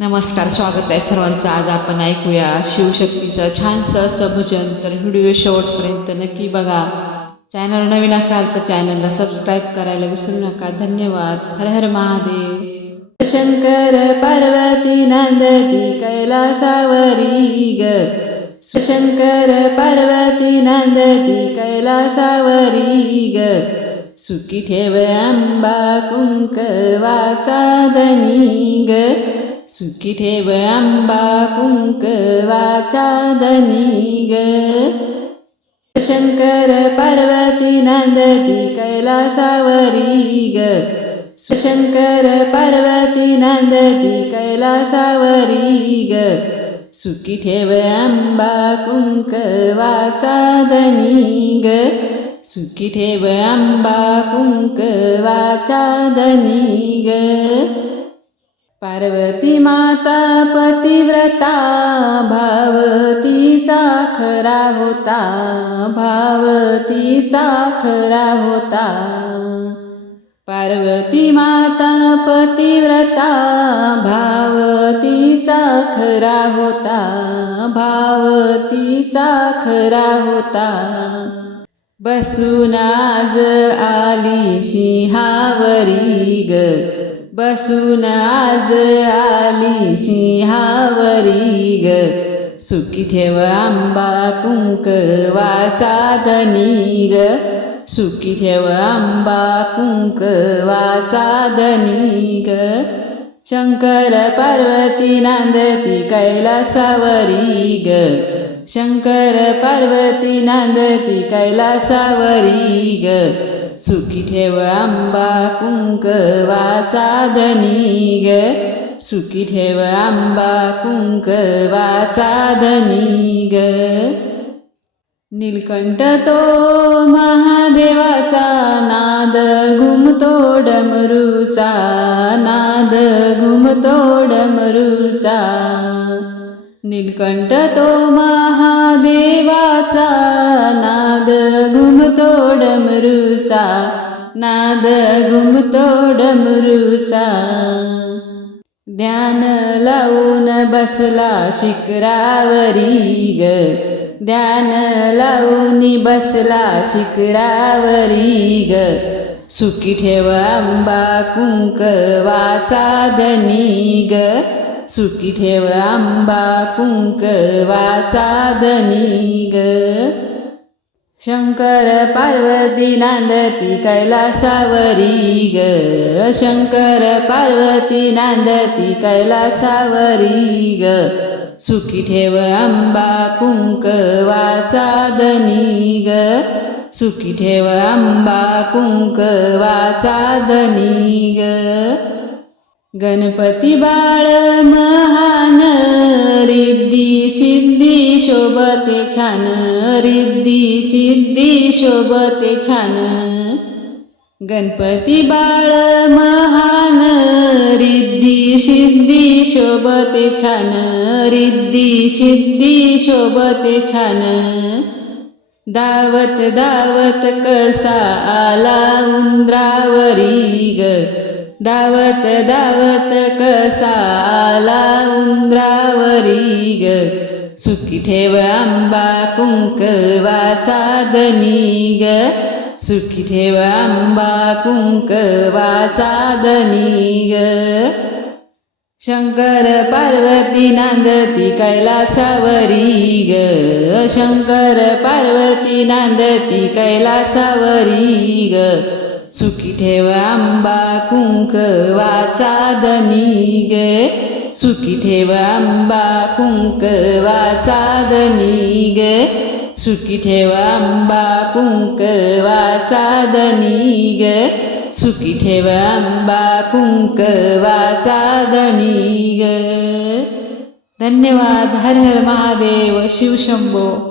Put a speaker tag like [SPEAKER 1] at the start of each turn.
[SPEAKER 1] नमस्कार स्वागत आहे सर्वांचं. आज आपण ऐकूया शिवशक्तीचं छानसं असं भजन तर व्हिडिओ शेवटपर्यंत नक्की बघा. चॅनल नवीन असाल तर चॅनलला सबस्क्राईब करायला विसरू नका. धन्यवाद. हर हर महादेव. शंकर पार्वती नांदती कैलासावरी ग शंकर पार्वती नांदती कैलासावरी ग सुखी ठेव आंबा कुंकवाचा धनी ग सुखी ठेव आंबा कुंकवाचा धनी ग. शंकर पार्वती नांदती कैलासावरी ग. शंकर पार्वती नांदती कैलासावरी ग. सुखी ठेव आंबा कुंकवाचा धनी ग. सुखी ठेव आंबा कुंकवाचा धनी ग. पार्वती माता पतिव्रता भावतीचा खरा होता भावतीचा खरा होता. पार्वती माता पतिव्रता भावतीचा खरा होता भावतीचा खरा होता. बसून आज आली सिंहावरी ग. बसून आज आली सिंहावरी ग. सुखी ठेव आंबा कुंकवाचा धनी ग. सुखी ठेव आंबा कुंकवाचा धनी ग. शंकर पार्वती नांदती कैलासावरी ग. शंकर पार्वती नांदती कैलासावरी ग. सुखी ठेव आंबा कुंकवाचा धनी ग. सुखी ठेव आंबा कुंकवाचा धनी ग. नीलकंठ तो महादेवाचा नाद घुमतो डमरूचा नाद घुमतो डमरूचा. नीलकंठ तो महादेवाचा नाद घुमतो डमरूचा नाद घुमतो डमरूचा ध्यान लावून बसला शिखरावरी ग ध्यान लावून बसला शिखरावरी ग सुखी ठेव आंबा कुंकवाचा धनी ग सुखी ठेव आंबा कुंकवाचा धनी ग शंकर पार्वती नांदती कैलासावरी ग. शंकर पार्वती नांदती कैलासावरी ग. सुखी ठेव आंबा कुंकवाचा दनी ग. सुखी ठेव आंबा कुंकवाचा दनी ग. गणपती बाळ महान शोभते छान रिद्धी सिद्धी शोभते छान. गणपती बाळ महान रिद्धी सिद्धी शोभते छान रिद्धी सिद्धी शोभते छान. दावत दावत कसा आला उंद्रावरी ग? दावत दावत कसा आला उंद्रावरी ठेव आंबा कुंकवाचा दनी ग. सुखी ठेव आंबा कुंकवाचा दनी ग. शंकर पार्वती नांदती कैलासावरी ग. शंकर पार्वती नांदती कैलासावरी ग. सुखी ठेव आंबा कुंकवाचा दनी ग. सुखी ठेव आंबा कुंकवाचा दनी ग. सुखी ठेव आंबा कुंकवाचा दनी ग. सुखी ठेव आंबा कुंकवाचा दनी ग. धन्यवाद. हर हर महादेव शिवशंभो